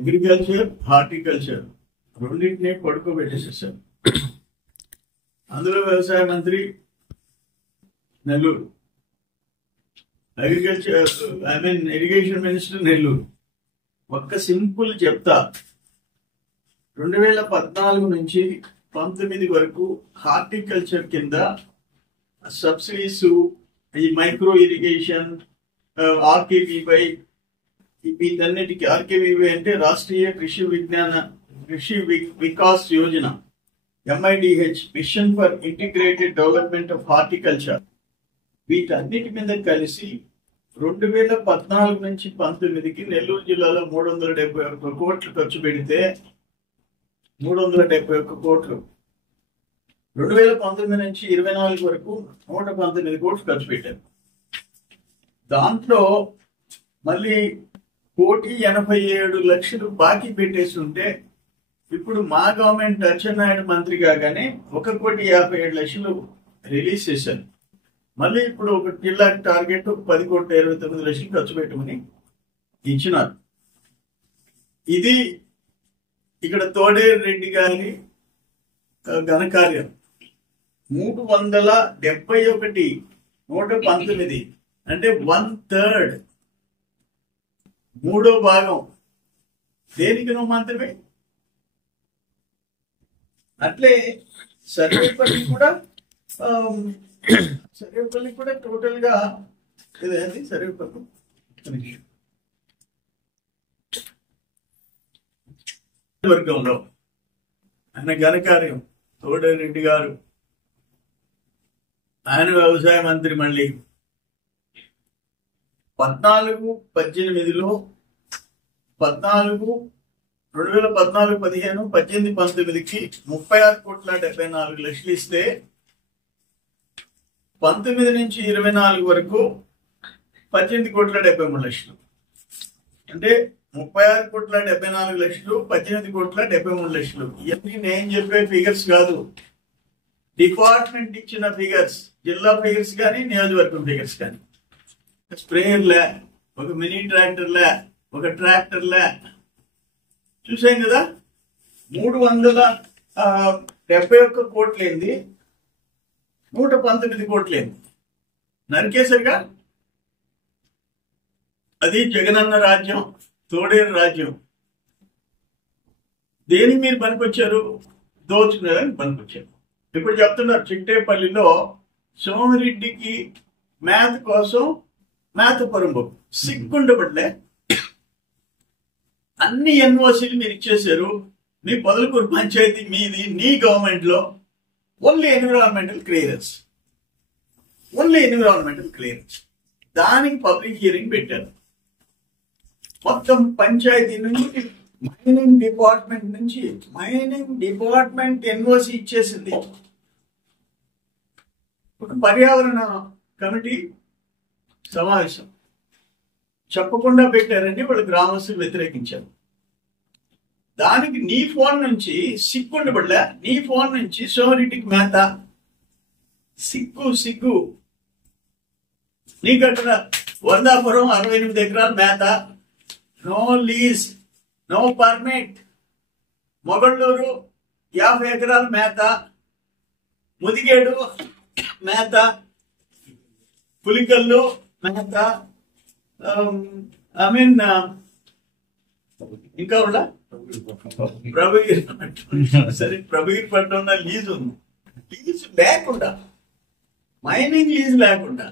Agriculture, horticulture రెండింటినీ పడుకోబెట్టేసేసారు. అందులో వ్యవసాయ మంత్రి Nellore, agriculture irrigation minister Nellore. ఒక్క సింపుల్ చెప్తా, 2014 నుంచి 19 వరకు హార్టికల్చర్ కింద సబ్సిడీస్, ఈ మైక్రో ఇరిగేషన్, ఆర్కేవీవై, వీటన్నిటికీ ఆర్కేవీవై అంటే Rashtriya Krishi Vikas Yojana, MIDH, mission for integrated development of horticulture, వీటన్నిటి మీద కలిసి 2014 నుంచి 19కి నెల్లూరు జిల్లాలో 371 కోట్లు ఖర్చు పెడితే 371 కోట్లు, 2019 నుంచి 24 వరకు 119 కోట్లు ఖర్చు పెట్టారు. దాంట్లో మళ్ళీ 1,87,00,000 బాకీ పెట్టేసి ఉంటే ఇప్పుడు మా గవర్నమెంట్ అచ్చెన్నాయుడు మంత్రి కాగానే 1,57,00,000 రిలీజ్ చేశారు. మళ్ళీ ఇప్పుడు ఒక జిల్లా టార్గెట్ 10,29,00,000 ఖర్చు పెట్టమని ఇచ్చినారు. ఇది ఇక్కడ తోడేరు రెడ్డి గారి ఘనకార్యం. 371, 119 అంటే 1/3, 3వ భాగం దేనికి నువ్వు మంత్రివే. అట్లే సర్వేపల్లి కూడా టోటల్ గా ఇదేంటి సర్వేపల్లి వర్గంలో ఆయన ఘనకార్యం తోడేరు రెడ్డి గారు, ఆయన వ్యవసాయ మంత్రి. మళ్ళీ 2014-18లో 2014-15, 18-19కి 36,74,00,000 ఇస్తే 19 నుంచి 24 వరకు 18,73,00,000. అంటే 36,74,00,000, 18,73,00,000. ఇవన్నీ నేను చెప్పే ఫిగర్స్ కాదు, డిపార్ట్మెంట్ ఇచ్చిన ఫిగర్స్, జిల్లా ఫిగర్స్ కానీ నియోజకవర్గం ఫిగర్స్ కానీ. స్ప్రేయర్లే, ఒక మినీ ట్రాక్టర్లే, ఒక ట్రాక్టర్లే చూసాం కదా. 371 కోట్లేంది, 119 కోట్లేంది నరికేసరిగా. అది జగనన్న రాజ్యం, తోడేరు రాజ్యం. దేనికి మీరు పనికొచ్చారు? దోచుకునేదానికి పనికొచ్చారు. ఇప్పుడు చెప్తున్నారు చిట్టేపల్లిలో సోమిరెడ్డికి మేత కోసం మేత పరుంబు సిగ్గుండబట్లే. అన్ని ఎన్ఓసీలు మీరు ఇచ్చేశారు. మీ పొదలకూరు పంచాయతీ మీది, నీ గవర్నమెంట్ లో ఓన్లీ ఎన్విరాన్మెంటల్ క్లియరెన్స్. దానికి పబ్లిక్ హియరింగ్ పెట్టారు. మొత్తం పంచాయతీ నుంచి మైనింగ్ డిపార్ట్మెంట్ ఎన్ఓసి ఇచ్చేసింది. ఒక పర్యావరణ కమిటీ సమావేశం చెప్పకుండా పెట్టారని వాళ్ళు గ్రామస్తులు వ్యతిరేకించారు. దానికి నీ ఫోన్ నుంచి సిగ్గుండబడలే, నీ ఫోన్ నుంచి సోమిరెడ్డికి మేత. సిగ్గు నీకు అక్కడ వరదాపురం 68 ఎకరాల మేత, no lease, no permit. Mogalluru 50 ఎకరాల మేత, ముదిగేడు మేత, పులికల్లు మేత, ఇంకా కూడా ప్రభుగిరిపట్నం లీజ్ ఉంది. లీజ్ లేకుండా, మైనింగ్ లీజ్ లేకుండా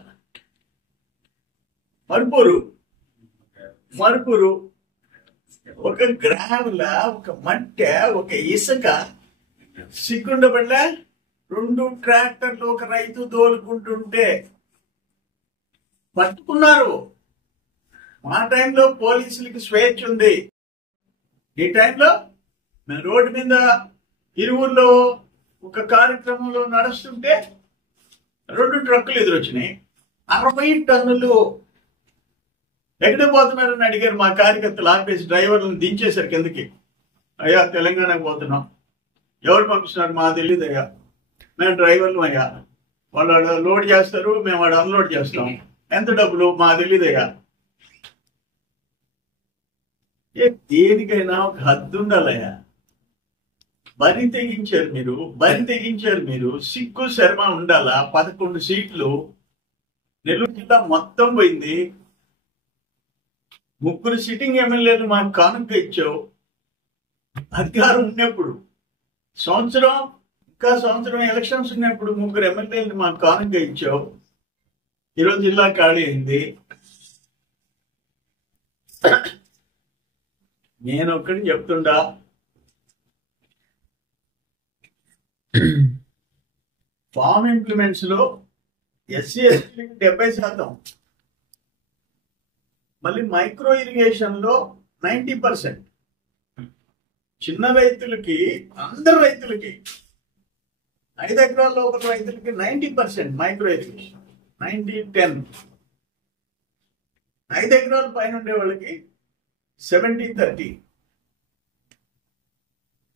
మరుపూరు ఒక గ్రాముల, ఒక మట్టె, ఒక ఇసుక సిగ్గుండబడ్డా 2 ట్రాక్టర్లు ఒక రైతు తోలుకుంటుంటే పట్టుకున్నారు. మా టైంలో పోలీసులకి స్వేచ్ఛ ఉంది. ఈ టైంలో మేము రోడ్డు మీద ఇరువుల్లో ఒక కార్యక్రమంలో నడుస్తుంటే 2 ట్రక్కులు ఎదురొచ్చినాయి. 60 టన్నులు ఎక్కడ పోతున్నారని అడిగారు మా కార్యకర్తలు. ఆపేసి డ్రైవర్లను దించేశారు కిందకి. అయ్యా తెలంగాణకు పోతున్నాం. ఎవరు పంపిస్తున్నారు? మా తెలియదు అయ్యా, మేము డ్రైవర్లు అయ్యా. వాళ్ళు లోడ్ చేస్తారు, మేము వాడు అన్లోడ్ చేస్తాం. ఎంత డబ్బులు? మా తెలియదు అయ్యా. దేనికైనా ఒక హద్దు ఉండాలయ్యా. బరి తెగించారు మీరు. సిగ్గు శర్మ ఉండాలా? 11 సీట్లు నెల్లూరు జిల్లా మొత్తం పోయింది. 3 సిట్టింగ్ ఎమ్మెల్యేలు మాకు కానుక ఇచ్చావు. అధికారం ఉన్నప్పుడు సంవత్సరం ఎలక్షన్స్ ఉన్నప్పుడు 3 ఎమ్మెల్యేలు మాకు కానుక ఇచ్చావు. ఈరోజు జిల్లా ఖాళీ అయింది. నేను ఒక్కటి చెప్తుండా, ఫార్మ్ ఇంప్లిమెంట్స్ లో ఎస్సీ ఎస్టీలకి 70%, మళ్ళీ మైక్రో ఇరిగేషన్ లో 90%, చిన్న రైతులకి, అందరు రైతులకి 5 ఎకరాల లోపల రైతులకి 90% మైక్రో ఇరిగేషన్, 90-10. 5 ఎకరాల పైన ఉండే వాళ్ళకి 70-30.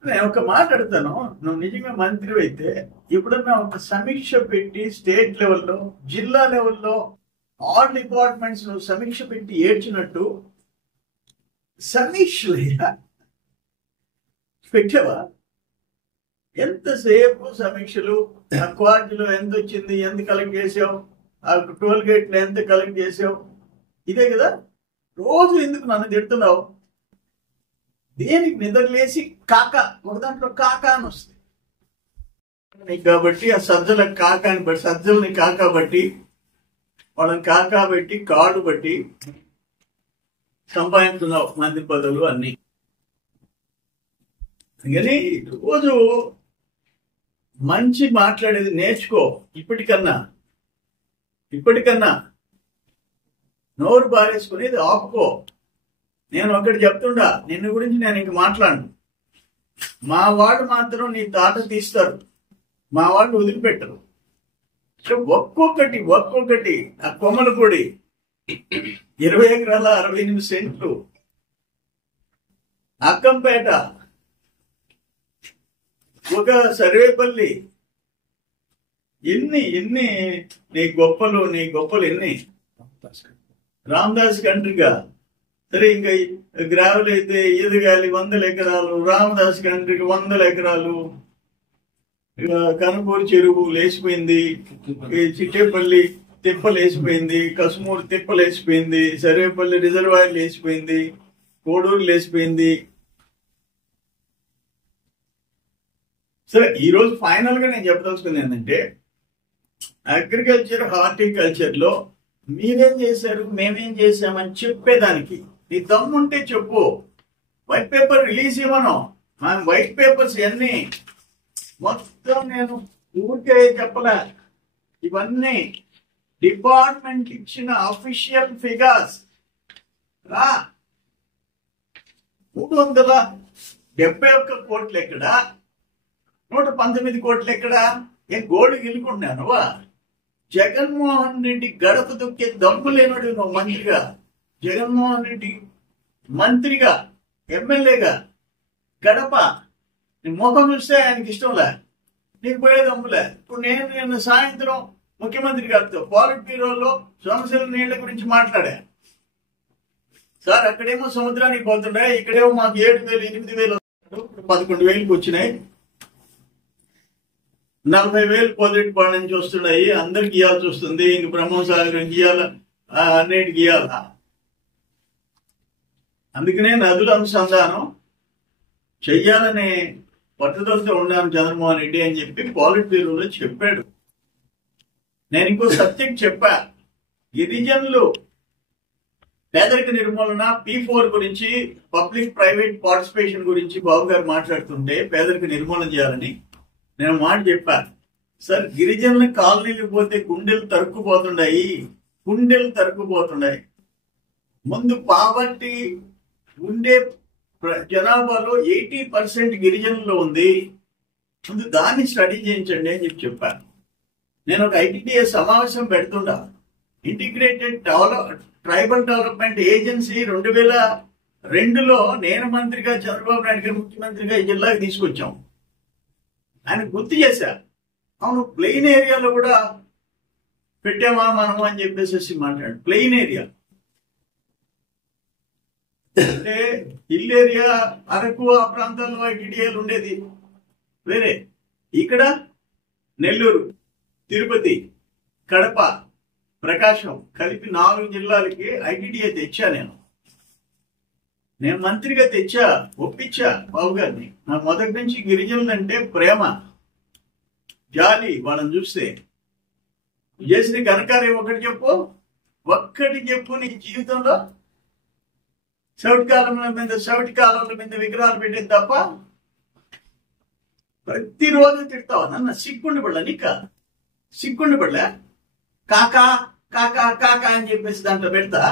నేను ఒక మాట అడుగుతాను, నువ్వు నిజంగా మంత్రి అయితే ఎప్పుడన్నా ఒక సమీక్ష పెట్టి స్టేట్ లెవెల్లో, జిల్లా లెవెల్లో, ఆల్ డిపార్ట్మెంట్స్ నువ్వు సమీక్ష పెట్టి ఏడ్చినట్టు సమీక్షలు పెట్టావా? ఎంతసేపు సమీక్షలు, క్వార్టర్లో ఎంత వచ్చింది, ఎంత కలెక్ట్ చేసావు, ఆ టోల్ గేట్లు ఎంత కలెక్ట్ చేసావు, ఇదే కదా. రోజు ఎందుకు నన్ను తిడుతున్నావు? దేనికి నిద్రలేసి కాక, ఒక దాంట్లో కాక అని వస్తుంది కాబట్టి, ఆ సజ్జల కాకాని బట్టి, సజ్జల్ని కాకా బట్టి, వాళ్ళని కాకా పెట్టి కాడు బట్టి సంపాదించున్నావు మంత్రి పదవులు అన్ని. అందుకని రోజు మంచి మాట్లాడేది నేర్చుకో. ఇప్పటికన్నా నోరు బారేసుకునేది ఆపుకో. నేను ఒకటి చెప్తుండా, నిన్ను గురించి నేను ఇంక మాట్లాడను. మా వాళ్ళు మాత్రం నీ తాట తీస్తారు, మా వాళ్ళు వదిలిపెట్టరు. ఒక్కొక్కటి ఆ కొమ్మల పొడి 20 ఎకరాల 68 సెంట్లు, అక్కంపేట, ఒక సర్వేపల్లి, ఎన్ని నీ గొప్పలు ఎన్ని. రామదాస్ కంట్రీగా సరే, ఇంకా గ్రావెల్ అయితే ఈదగాలి 100 ఎకరాలు, రామదాస్ కంట్రీకి 100 ఎకరాలు, కనుపూరు చెరువు లేచిపోయింది, చిట్టేపల్లి తిప్పలు వేసిపోయింది, కసుమూరు తిప్పలు వేసిపోయింది, సర్వేపల్లి రిజర్వాయర్ లేచిపోయింది, కోడూరు లేచిపోయింది. సరే, ఈరోజు ఫైనల్ గా నేను చెప్పదలుచుకుంది ఏంటంటే, అగ్రికల్చర్ హార్టికల్చర్ లో మీరేం చేశారు, మేమేం చేశామని చెప్పేదానికి నీ దమ్ముంటే చెప్పు. వైట్ పేపర్ రిలీజ్ ఇవ్వను. వైట్ పేపర్స్ అన్ని మొత్తం నేను ఊరికే చెప్పలే, ఇవన్నీ డిపార్ట్మెంట్ ఇచ్చిన అఫీషియల్ ఫిగర్స్. 371 కోట్లు ఎక్కడా, 119 కోట్లు ఎక్కడా? గోల్డ్ గెలుకుంటున్నానువా? జగన్మోహన్ రెడ్డి గడప దొక్కే దమ్ము లేనుడు నువ్వు మంత్రిగా. జగన్మోహన్ రెడ్డి మంత్రిగా, ఎమ్మెల్యేగా గడప నీ ముఖం చూస్తే ఆయనకి ఇష్టంలే, నీకు పోయే దమ్ములే. ఇప్పుడు నేను సాయంత్రం ముఖ్యమంత్రి గారితో పాలిట్ బ్యూరోలో సమస్యల నీళ్ల గురించి మాట్లాడా. సార్, అక్కడేమో సముద్రానికి పోతుండే, ఇక్కడేమో మాకు 7,000 8,000 వస్తున్నాడు, 11,000కి వచ్చినాయి, 40,000 పొలిట్ బాండ్ నుంచి వస్తున్నాయి, అందరికి ఇవ్వాల్సి వస్తుంది, ఇంక బ్రహ్మసాగరం గీయాల, అన్నిటికి గీయాల. అందుకనే నదుల అనుసంధానం చెయ్యాలనే పట్టుదలతో ఉన్నాను చంద్రమోహన్ రెడ్డి అని చెప్పి పాలిట్ బ్యూరోలో చెప్పాడు. నేను ఇంకో సబ్జెక్ట్ చెప్పా, గిరిజనులు పేదరిక నిర్మూలన P4 గురించి, పబ్లిక్ ప్రైవేట్ పార్టిసిపేషన్ గురించి బాబు గారు మాట్లాడుతుంటే పేదరిక నిర్మూలన చేయాలని నేను మాట చెప్పా. సార్, గిరిజనుల కాలనీలు పోతే గుండెలు తరుక్కుపోతున్నాయి. ముందు పావర్టీ ఉండే జనాభాలో 80% గిరిజనుల్లో ఉంది. ముందు దాన్ని స్టడీ చేయించండి అని చెప్పాను. నేను ఒక ITDA సమావేశం పెడుతుండా. ఇంటిగ్రేటెడ్ ట్రైబల్ డెవలప్మెంట్ ఏజెన్సీ 2002లో నేను మంత్రిగా, చంద్రబాబు నాయుడు గారు ముఖ్యమంత్రిగా ఈ జిల్లాకి తీసుకొచ్చాం. ఆయన గుర్తు చేశారు, అవును ప్లెయిన్ ఏరియాలో కూడా పెట్టామా మనము అని చెప్పేసి మాట్లాడు. ప్లెయిన్ ఏరియా అంటే హిల్ ఏరియా అరకు ఆ ప్రాంతాల్లో ఐటీడీఏలు ఉండేది వేరే. ఇక్కడ నెల్లూరు, తిరుపతి, కడప, ప్రకాశం కలిపి 4 జిల్లాలకి ఐటీడీఏ తెచ్చా. నేను మంత్రిగా తెచ్చా, ఒప్పించా బాబు గారిని. నాకు మొదటి నుంచి గిరిజనులు అంటే ప్రేమ, జాలి. వాళ్ళని చూస్తే చేసిన ఘనకార్యం ఒక్కటి చెప్పు నీ జీవితంలో. సౌటి కాలంలో మీద విగ్రహాలు పెట్టేది తప్ప ప్రతిరోజు తిడతావు నన్ను. సిగ్గుండి పడలే కాకా కాకా కాకా అని చెప్పేసి దాంట్లో పెడతా.